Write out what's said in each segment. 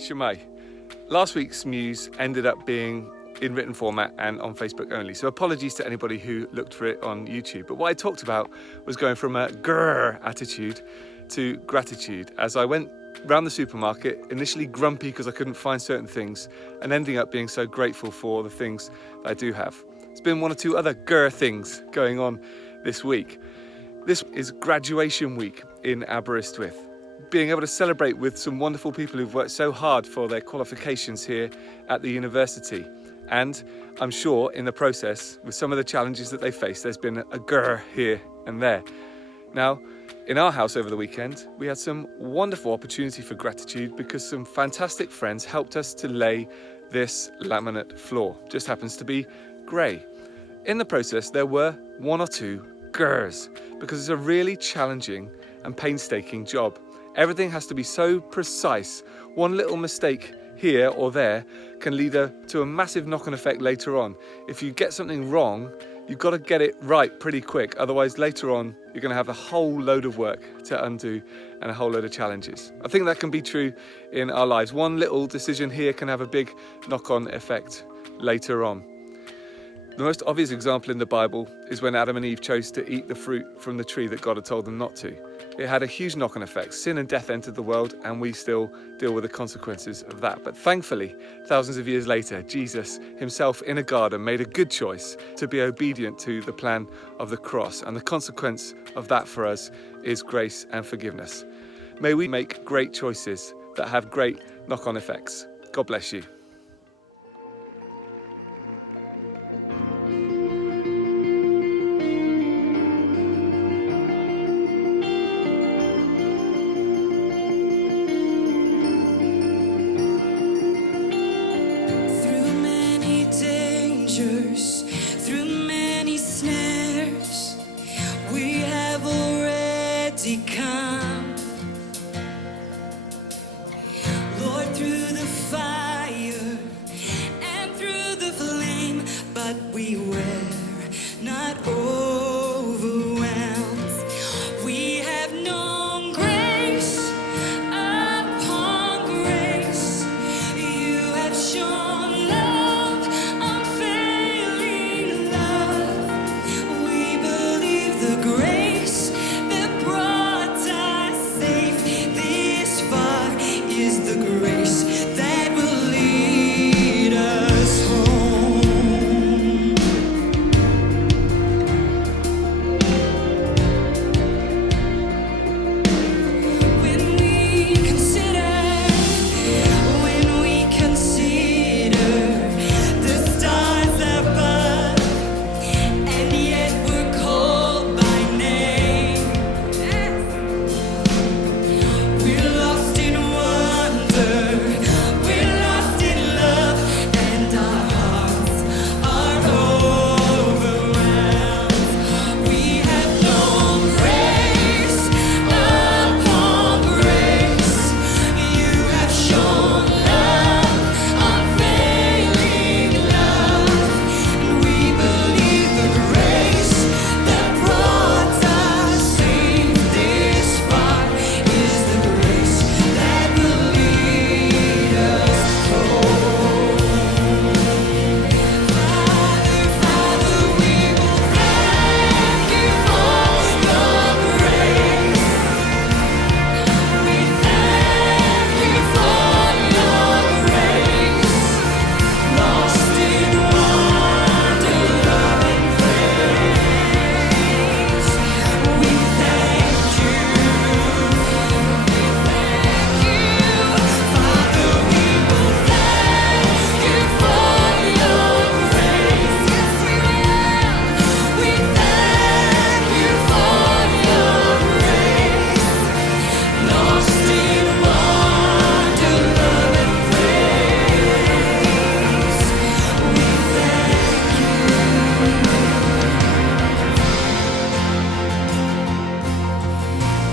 Shemai. Last week's Muse ended up being in written format and on Facebook only, so apologies to anybody who looked for it on YouTube. But what I talked about was going from a grrr attitude to gratitude as I went round the supermarket, initially grumpy because I couldn't find certain things, and ending up being so grateful for the things that I do have. There's been one or two other grrr things going on this week. This is graduation week in Aberystwyth. Being able to celebrate with some wonderful people who've worked so hard for their qualifications here at the university. And I'm sure in the process, with some of the challenges that they face, there's been a grrr here and there. Now, in our house over the weekend, we had some wonderful opportunity for gratitude because some fantastic friends helped us to lay this laminate floor. Just happens to be grey. In the process, there were one or two grrrs because it's a really challenging and painstaking job. Everything has to be so precise. One little mistake here or there can lead to a massive knock-on effect later on. If you get something wrong, you've got to get it right pretty quick. Otherwise, later on, you're going to have a whole load of work to undo and a whole load of challenges. I think that can be true in our lives. One little decision here can have a big knock-on effect later on. The most obvious example in the Bible is when Adam and Eve chose to eat the fruit from the tree that God had told them not to. It had a huge knock-on effect. Sin and death entered the world, and we still deal with the consequences of that. But thankfully, thousands of years later, Jesus himself in a garden made a good choice to be obedient to the plan of the cross. And the consequence of that for us is grace and forgiveness. May we make great choices that have great knock-on effects. God bless you. Through many snares, we have already come. Lord, through the fire and through the flame, but we were not overwhelmed. We have known grace upon grace. You have shown love, unfailing love. We believe the grace that brought us safe this far is the grace that will lead us home. When we consider the stars above, and yet we're called by name, we're lost in wonder, we're lost in love, and our hearts are overwhelmed. We have known grace upon grace. You have shown love, unfailing love. And we believe the grace that brought us safe this far is the grace that will lead us home. Father, we will thank you for your grace. We thank you for your grace. Lost in wonder, love, and praise. We thank you. Father, we will thank you for your grace. Yes, we will. We thank you for your grace. Lost in wonder, love, and praise. We thank you.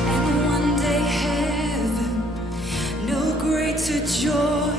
And one day heaven, no greater joy